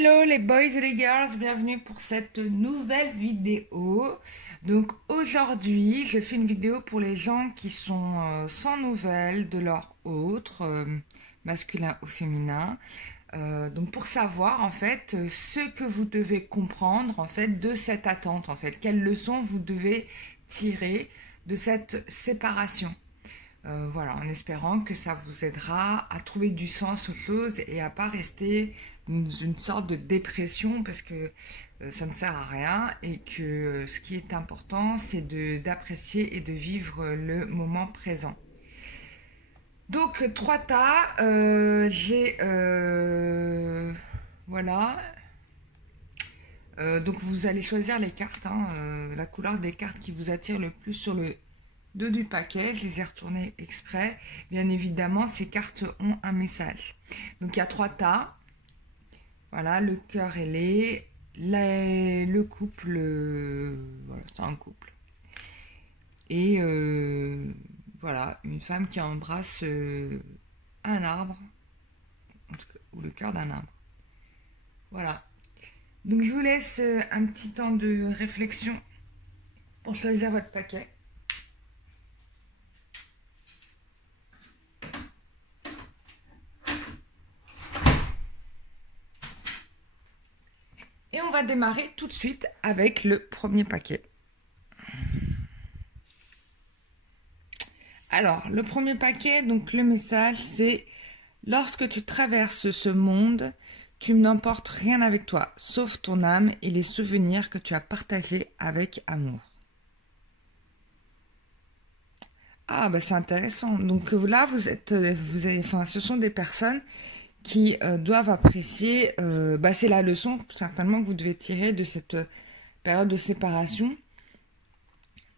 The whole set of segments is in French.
Hello les boys et les girls, bienvenue pour cette nouvelle vidéo. Donc aujourd'hui, je fais une vidéo pour les gens qui sont sans nouvelles de leur autre, masculin ou féminin. Donc pour savoir en fait ce que vous devez comprendre en fait de cette attente en fait, quelles leçons vous devez tirer de cette séparation. Voilà, en espérant que ça vous aidera à trouver du sens aux choses et à pas rester dans une sorte de dépression parce que ça ne sert à rien et que ce qui est important, c'est d'apprécier et de vivre le moment présent. Donc, trois tas, voilà. Donc, vous allez choisir les cartes, hein, la couleur des cartes qui vous attire le plus sur le dos du paquet. Je les ai retournées exprès. Bien évidemment, ces cartes ont un message. Donc, il y a trois tas. Voilà, le cœur ailé, le couple, voilà, c'est un couple. Et voilà, une femme qui embrasse un arbre, en tout cas, ou le cœur d'un arbre. Voilà. Donc je vous laisse un petit temps de réflexion pour choisir votre paquet. Et on va démarrer tout de suite avec le premier paquet. Alors, le premier paquet, donc le message, c'est « Lorsque tu traverses ce monde, tu n'emportes rien avec toi, sauf ton âme et les souvenirs que tu as partagés avec amour. » Ah, bah c'est intéressant. Donc là, enfin, ce sont des personnes qui doivent apprécier, c'est la leçon certainement que vous devez tirer de cette période de séparation.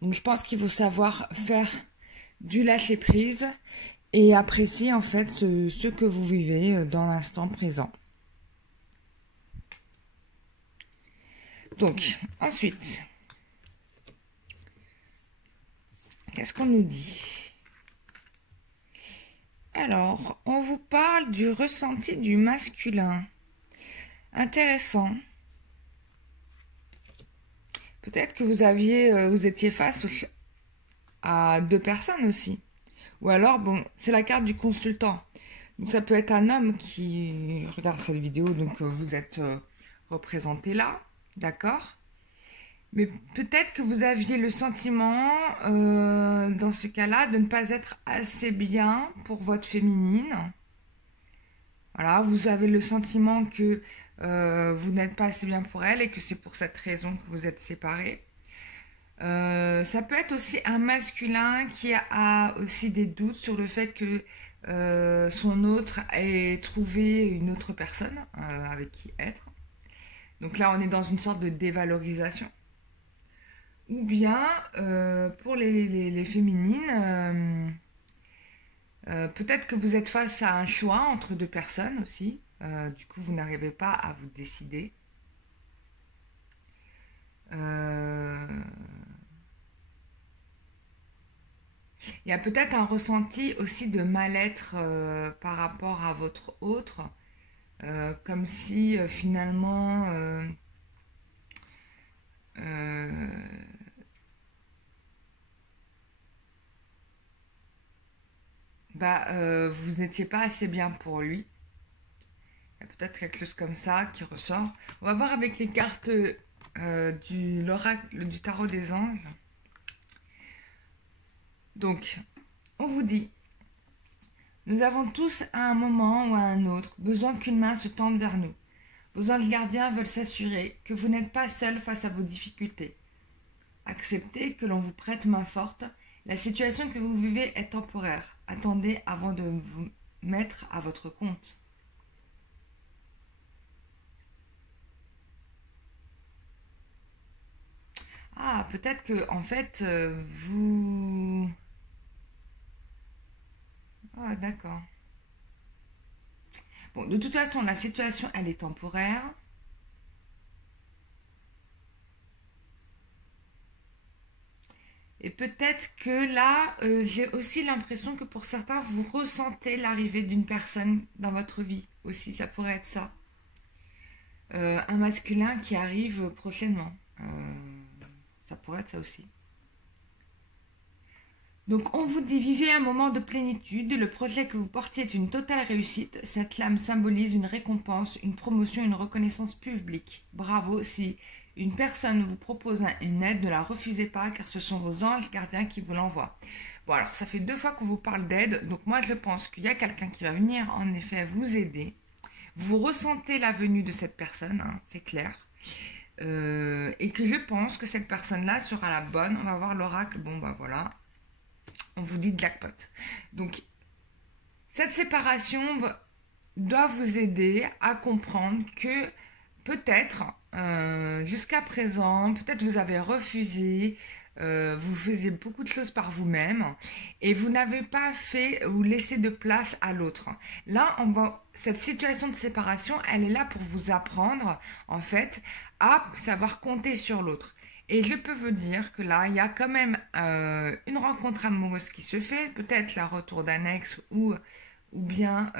Donc je pense qu'il faut savoir faire du lâcher prise et apprécier en fait ce que vous vivez dans l'instant présent. Donc ensuite, qu'est-ce qu'on nous dit? Alors, on vous parle du ressenti du masculin. Intéressant. Peut-être que vous étiez face à deux personnes aussi. Ou alors, bon, c'est la carte du consultant. Donc ça peut être un homme qui regarde cette vidéo, donc vous êtes représenté là, d'accord? Mais peut-être que vous aviez le sentiment, dans ce cas-là, de ne pas être assez bien pour votre féminine. Voilà, vous avez le sentiment que vous n'êtes pas assez bien pour elle et que c'est pour cette raison que vous êtes séparés. Ça peut être aussi un masculin qui a aussi des doutes sur le fait que son autre ait trouvé une autre personne avec qui être. Donc là, on est dans une sorte de dévalorisation. Ou bien, pour les féminines, peut-être que vous êtes face à un choix entre deux personnes aussi. Du coup, vous n'arrivez pas à vous décider. Il y a peut-être un ressenti aussi de mal-être par rapport à votre autre. Comme si finalement vous n'étiez pas assez bien pour lui. Il y a peut-être quelque chose comme ça qui ressort. On va voir avec les cartes de l'oracle du tarot des anges. Donc, on vous dit, nous avons tous à un moment ou à un autre besoin qu'une main se tende vers nous. Vos anges gardiens veulent s'assurer que vous n'êtes pas seul face à vos difficultés. Acceptez que l'on vous prête main forte. La situation que vous vivez est temporaire. Attendez avant de vous mettre à votre compte. Ah, peut-être que en fait, vous... Ah, d'accord. Bon, de toute façon, la situation, elle est temporaire. Et peut-être que là, j'ai aussi l'impression que pour certains, vous ressentez l'arrivée d'une personne dans votre vie aussi. Ça pourrait être ça. un masculin qui arrive prochainement. Ça pourrait être ça aussi. Donc on vous dit, vivez un moment de plénitude, le projet que vous portiez est une totale réussite, cette lame symbolise une récompense, une promotion, une reconnaissance publique. Bravo, si une personne vous propose une aide, ne la refusez pas car ce sont vos anges gardiens qui vous l'envoient. Bon alors ça fait 2 fois qu'on vous parle d'aide, donc moi je pense qu'il y a quelqu'un qui va venir en effet vous aider. Vous ressentez la venue de cette personne, hein, c'est clair. Et que je pense que cette personne-là sera la bonne. On va voir l'oracle, bon bah voilà. On vous dit jackpot. Donc, cette séparation doit vous aider à comprendre que peut-être, jusqu'à présent, peut-être vous avez refusé, vous faisiez beaucoup de choses par vous-même et vous n'avez pas fait ou laissé de place à l'autre. Là, cette situation de séparation, elle est là pour vous apprendre, en fait, à savoir compter sur l'autre. Et je peux vous dire que là, il y a quand même une rencontre amoureuse qui se fait, peut-être la retour d'un ex ou bien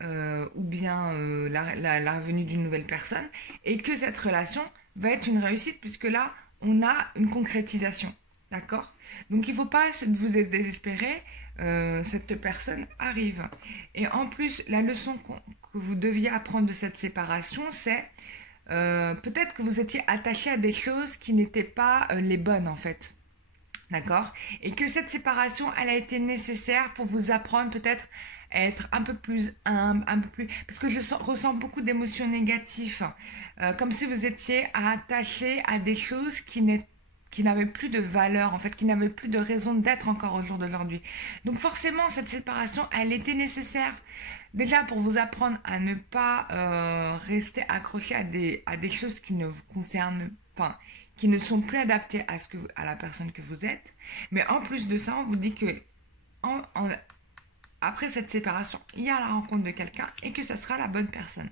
la venue d'une nouvelle personne, et que cette relation va être une réussite puisque là, on a une concrétisation. D'accord? Donc il ne faut pas vous désespérer, cette personne arrive. Et en plus, la leçon que vous deviez apprendre de cette séparation, c'est peut-être que vous étiez attaché à des choses qui n'étaient pas les bonnes en fait. D'accord? Et que cette séparation, elle a été nécessaire pour vous apprendre peut-être à être un peu plus humble, un peu plus... Parce que je ressens beaucoup d'émotions négatives. Comme si vous étiez attaché à des choses qui n'avaient plus de valeur, en fait, qui n'avaient plus de raison d'être encore au jour d'aujourd'hui. Donc forcément, cette séparation, elle était nécessaire. Déjà pour vous apprendre à ne pas rester accroché à des choses qui ne vous concernent pas, qui ne sont plus adaptées à la personne que vous êtes. Mais en plus de ça, on vous dit que après cette séparation, il y a la rencontre de quelqu'un et que ça sera la bonne personne.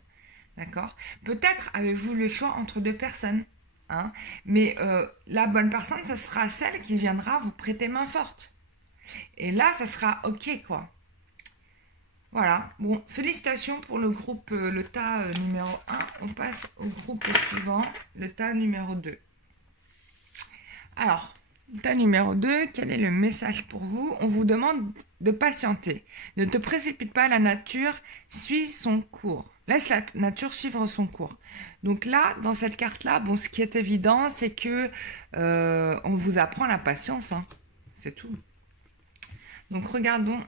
D'accord? Peut-être avez-vous le choix entre 2 personnes. Hein, mais la bonne personne, ce sera celle qui viendra vous prêter main forte. Et là, ça sera ok, quoi. Voilà. Bon, félicitations pour le groupe, le tas numéro 1. On passe au groupe suivant, le tas numéro 2. Alors, tas numéro 2, quel est le message pour vous? On vous demande de patienter. Ne te précipite pas, la nature suit son cours. Laisse la nature suivre son cours. Donc là, dans cette carte-là, bon, ce qui est évident, c'est que on vous apprend la patience. Hein. C'est tout. Donc regardons.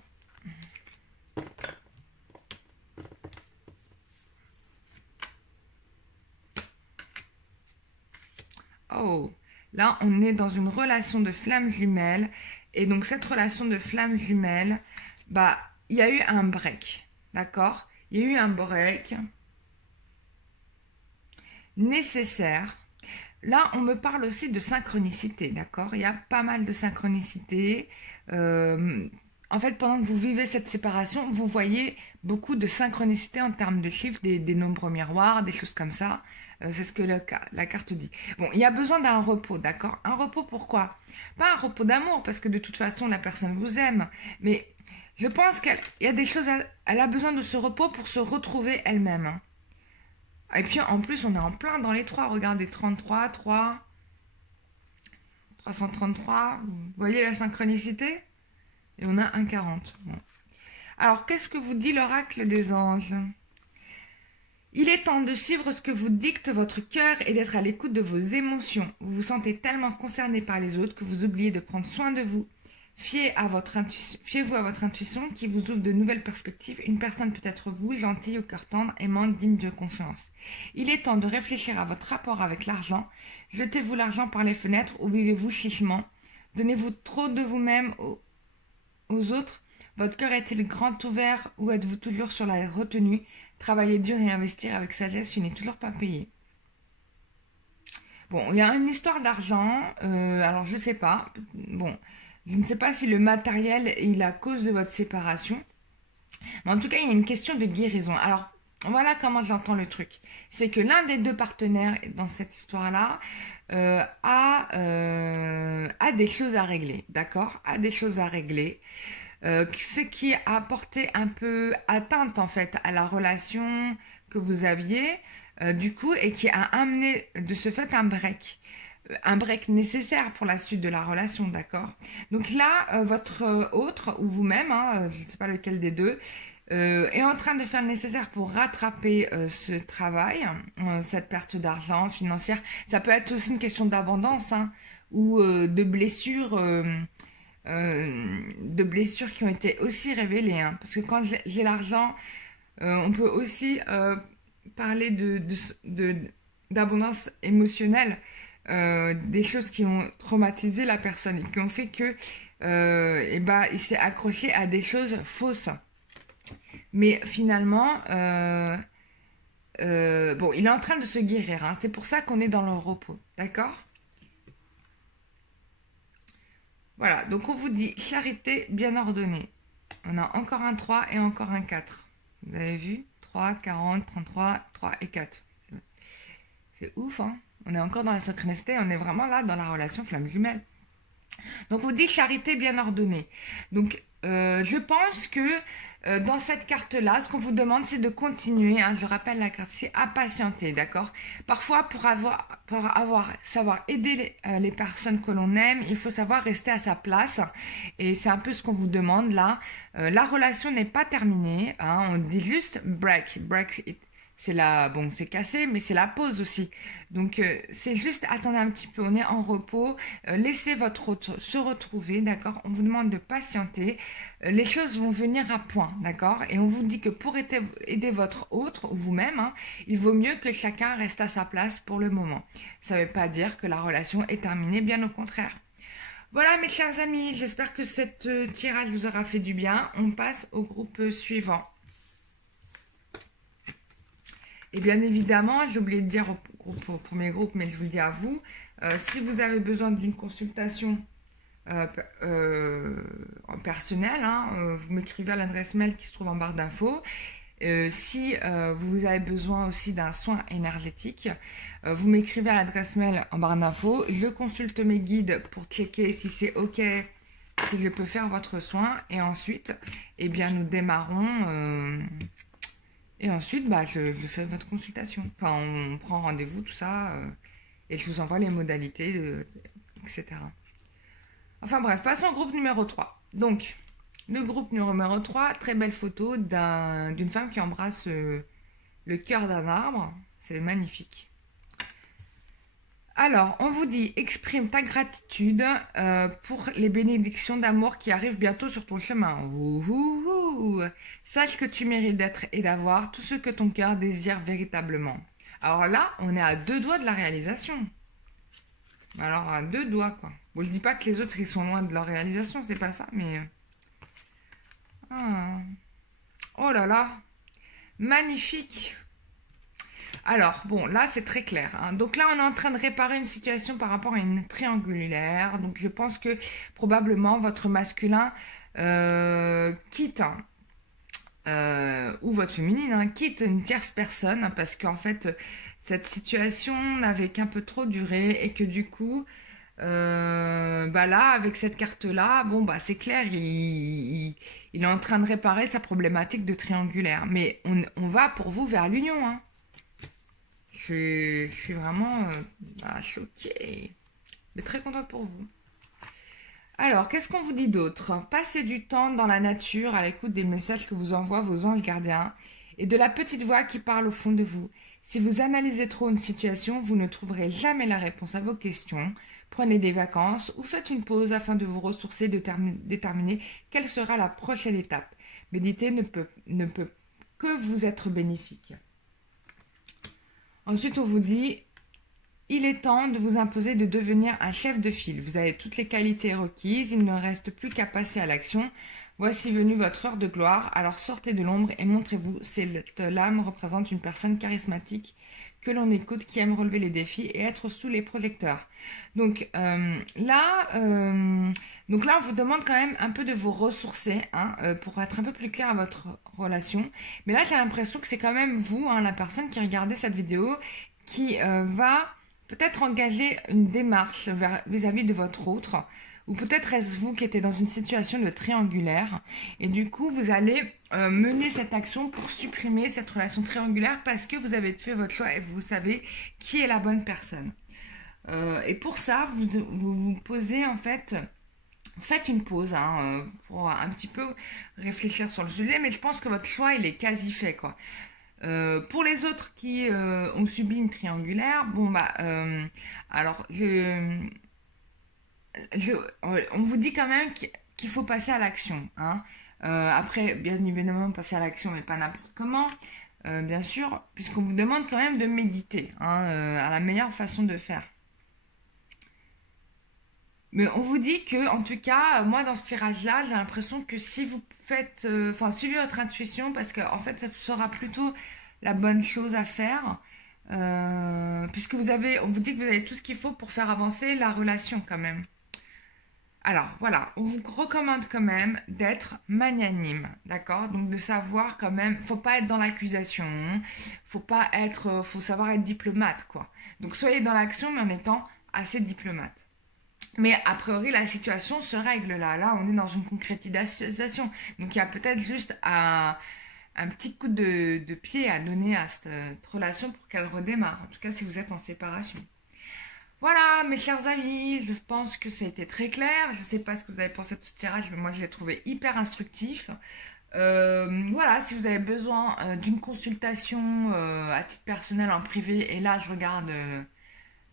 Oh, là, on est dans une relation de flammes jumelles. Et donc, cette relation de flammes jumelles, bah, il y a eu un break. D'accord? Il y a eu un break nécessaire. Là, on me parle aussi de synchronicité, d'accord? Il y a pas mal de synchronicité. En fait, pendant que vous vivez cette séparation, vous voyez beaucoup de synchronicité en termes de chiffres, des nombres miroirs, des choses comme ça. C'est ce que la carte dit. Bon, il y a besoin d'un repos, d'accord? Un repos pourquoi? Pas un repos d'amour, parce que de toute façon, la personne vous aime. Mais je pense qu'il y a des choses, elle a besoin de ce repos pour se retrouver elle-même. Hein. Et puis en plus, on est en plein dans les 3. Regardez, 33, 3, 333. Vous voyez la synchronicité? Et on a 1,40. Bon. Alors, qu'est-ce que vous dit l'oracle des anges? Il est temps de suivre ce que vous dicte votre cœur et d'être à l'écoute de vos émotions. Vous vous sentez tellement concerné par les autres que vous oubliez de prendre soin de vous. Fiez-vous à votre intuition qui vous ouvre de nouvelles perspectives. Une personne peut être vous, gentille, au cœur tendre, aimante, digne de confiance. Il est temps de réfléchir à votre rapport avec l'argent. Jetez-vous l'argent par les fenêtres ou vivez-vous chichement? Donnez-vous trop de vous-même aux autres? Votre cœur est-il grand ouvert ou êtes-vous toujours sur la retenue? Travailler dur et investir avec sagesse, il n'est toujours pas payé. Bon, il y a une histoire d'argent. Alors, je ne sais pas. Bon, je ne sais pas si le matériel est la cause de votre séparation. Mais en tout cas, il y a une question de guérison. Alors, voilà comment j'entends le truc. C'est que l'un des 2 partenaires dans cette histoire-là a des choses à régler. D'accord? A des choses à régler. ce qui a porté un peu atteinte en fait à la relation que vous aviez, du coup, et qui a amené de ce fait un break nécessaire pour la suite de la relation, d'accord? Donc là, votre autre ou vous-même, hein, je ne sais pas lequel des deux, est en train de faire le nécessaire pour rattraper ce travail, cette perte d'argent financière. Ça peut être aussi une question d'abondance, hein, ou de blessures qui ont été aussi révélées, hein. Parce que quand j'ai l'argent, on peut aussi parler d'abondance émotionnelle, des choses qui ont traumatisé la personne et qui ont fait que il s'est accroché à des choses fausses. Mais finalement, bon, il est en train de se guérir, hein. C'est pour ça qu'on est dans le repos, d'accord? Voilà, donc on vous dit charité bien ordonnée. On a encore un 3 et encore un 4. Vous avez vu? 3, 40, 33, 3 et 4. C'est ouf, hein? On est encore dans la synchronicité, on est vraiment là dans la relation flamme jumelle. Donc on dit charité bien ordonnée. Donc je pense que dans cette carte-là, ce qu'on vous demande, c'est de continuer, hein, je rappelle la carte, c'est à patienter, d'accord? Parfois, savoir aider les personnes que l'on aime, il faut savoir rester à sa place. Et c'est un peu ce qu'on vous demande là. La relation n'est pas terminée, hein, on dit juste break. C'est bon, c'est cassé, mais c'est la pause aussi. Donc, c'est juste, attendez un petit peu, on est en repos, laissez votre autre se retrouver, d'accord? On vous demande de patienter, les choses vont venir à point, d'accord? Et on vous dit que pour aider votre autre, ou vous-même, hein, il vaut mieux que chacun reste à sa place pour le moment. Ça ne veut pas dire que la relation est terminée, bien au contraire. Voilà mes chers amis, j'espère que cette tirage vous aura fait du bien. On passe au groupe suivant. Et bien évidemment, j'ai oublié de dire au premier groupe, mais je vous le dis à vous, si vous avez besoin d'une consultation personnelle, hein, vous m'écrivez à l'adresse mail qui se trouve en barre d'infos. Si vous avez besoin aussi d'un soin énergétique, vous m'écrivez à l'adresse mail en barre d'infos. Je consulte mes guides pour checker si c'est OK, si je peux faire votre soin. Et ensuite, eh bien, nous démarrons... Et ensuite, je fais votre consultation. Enfin, on prend rendez-vous, tout ça, et je vous envoie les modalités, etc. Enfin bref, passons au groupe numéro 3. Donc, le groupe numéro 3, très belle photo d'une femme qui embrasse le cœur d'un arbre. C'est magnifique. Alors, on vous dit, exprime ta gratitude pour les bénédictions d'amour qui arrivent bientôt sur ton chemin. Ouhouhou. Sache que tu mérites d'être et d'avoir tout ce que ton cœur désire véritablement. Alors là, on est à 2 doigts de la réalisation. Alors, à 2 doigts, quoi. Bon, je dis pas que les autres, ils sont loin de leur réalisation, c'est pas ça, mais... Ah. Oh là là. Magnifique. Alors, bon, là, c'est très clair, hein. Donc là, on est en train de réparer une situation par rapport à une triangulaire. Donc, je pense que probablement votre masculin quitte, ou votre féminine, hein, quitte une tierce personne, hein, parce qu'en fait, cette situation n'avait qu'un peu trop duré et que du coup, là, avec cette carte-là, bon, c'est clair, il est en train de réparer sa problématique de triangulaire. Mais on va pour vous vers l'union, hein. Je suis vraiment choquée, mais très contente pour vous. Alors, qu'est-ce qu'on vous dit d'autre? Passez du temps dans la nature à l'écoute des messages que vous envoient vos anges gardiens et de la petite voix qui parle au fond de vous. Si vous analysez trop une situation, vous ne trouverez jamais la réponse à vos questions. Prenez des vacances ou faites une pause afin de vous ressourcer et de déterminer quelle sera la prochaine étape. Méditer ne peut que vous être bénéfique. Ensuite, on vous dit, il est temps de vous imposer de devenir un chef de file. Vous avez toutes les qualités requises, il ne reste plus qu'à passer à l'action. Voici venue votre heure de gloire, alors sortez de l'ombre et montrez-vous. Cette lame représente une personne charismatique que l'on écoute, qui aime relever les défis et être sous les projecteurs. Donc là, on vous demande quand même un peu de vous ressourcer, hein, pour être un peu plus clair à votre relation. Mais là, j'ai l'impression que c'est quand même vous, hein, la personne qui regardait cette vidéo, qui va peut-être engager une démarche vis-à-vis de votre autre, Ou peut-être est-ce vous qui êtes dans une situation de triangulaire et du coup vous allez mener cette action pour supprimer cette relation triangulaire parce que vous avez fait votre choix et vous savez qui est la bonne personne. Et pour ça, vous posez en fait, faites une pause pour un petit peu réfléchir sur le sujet, mais je pense que votre choix il est quasi fait quoi. Pour les autres qui ont subi une triangulaire, bon bah, alors on vous dit quand même qu'il faut passer à l'action. Hein. Après, bien évidemment, passer à l'action, mais pas n'importe comment, bien sûr, puisqu'on vous demande quand même de méditer, à la meilleure façon de faire. Mais on vous dit que, en tout cas, moi dans ce tirage-là, j'ai l'impression que si vous faites, suivez votre intuition, parce que en fait, ça sera plutôt la bonne chose à faire, puisque on vous dit que vous avez tout ce qu'il faut pour faire avancer la relation quand même. Alors voilà, on vous recommande quand même d'être magnanime, d'accord? Donc de savoir quand même, faut pas être dans l'accusation, faut savoir être diplomate quoi. Donc soyez dans l'action mais en étant assez diplomate. Mais a priori, la situation se règle là. Là, on est dans une concrétisation. Donc, il y a peut-être juste un petit coup de pied à donner à cette relation pour qu'elle redémarre. En tout cas, si vous êtes en séparation. Voilà, mes chers amis, je pense que ça a été très clair. Je ne sais pas ce que vous avez pensé de ce tirage, mais moi, je l'ai trouvé hyper instructif. Voilà, si vous avez besoin d'une consultation à titre personnel en privé, et là, je regarde...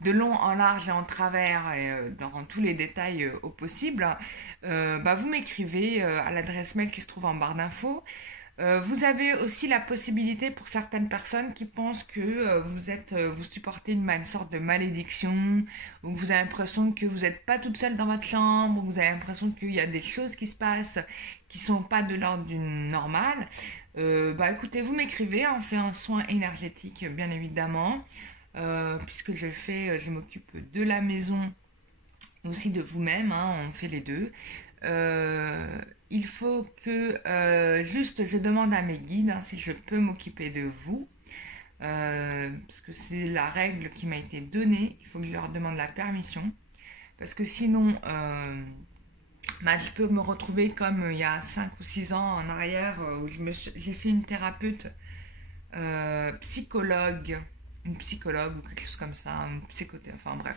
de long en large et en travers et dans tous les détails au possible, vous m'écrivez à l'adresse mail qui se trouve en barre d'infos. Vous avez aussi la possibilité pour certaines personnes qui pensent que vous supportez une sorte de malédiction, ou que vous avez l'impression que vous n'êtes pas toute seule dans votre chambre, ou que vous avez l'impression qu'il y a des choses qui se passent qui sont pas de l'ordre du normal. Écoutez, vous m'écrivez, on fait un soin énergétique bien évidemment. Puisque je m'occupe de la maison, aussi de vous-même, on fait les deux. Il faut que juste je demande à mes guides si je peux m'occuper de vous, parce que c'est la règle qui m'a été donnée. Il faut que je leur demande la permission, parce que sinon, je peux me retrouver comme il y a 5 ou 6 ans en arrière, où j'ai fait une thérapeute psychologue, une psychologue ou quelque chose comme ça,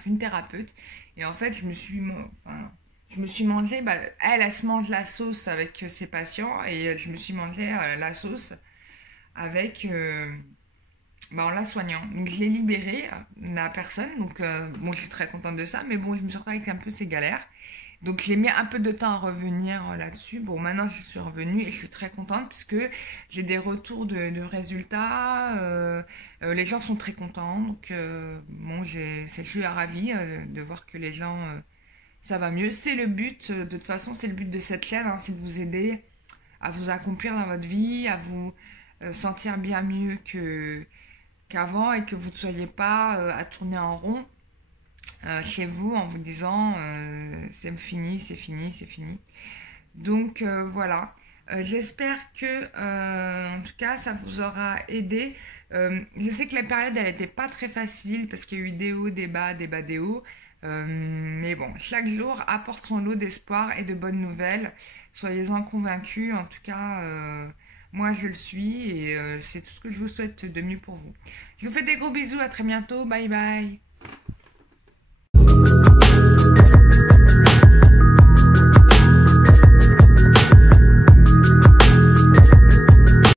une thérapeute. Et en fait, je me suis mangé, elle se mange la sauce avec ses patients et je me suis mangé la sauce avec, en la soignant. Donc je l'ai libérée, la personne, donc je suis très contente de ça, mais bon, je me suis retrouvée avec un peu ces galères. Donc j'ai mis un peu de temps à revenir là-dessus. Bon, maintenant je suis revenue et je suis très contente puisque j'ai des retours de résultats. Les gens sont très contents. Donc je suis ravie de voir que les gens, ça va mieux. C'est le but, de toute façon, c'est le but de cette chaîne, c'est de vous aider à vous accomplir dans votre vie, à vous sentir bien mieux qu'avant et que vous ne soyez pas à tourner en rond. Chez vous en vous disant c'est fini, c'est fini, c'est fini. Donc voilà. J'espère que en tout cas ça vous aura aidé. Je sais que la période elle n'était pas très facile parce qu'il y a eu des hauts, des bas, des hauts. Mais bon, chaque jour apporte son lot d'espoir et de bonnes nouvelles. Soyez-en convaincus. En tout cas, moi je le suis et c'est tout ce que je vous souhaite de mieux pour vous. Je vous fais des gros bisous. À très bientôt. Bye bye.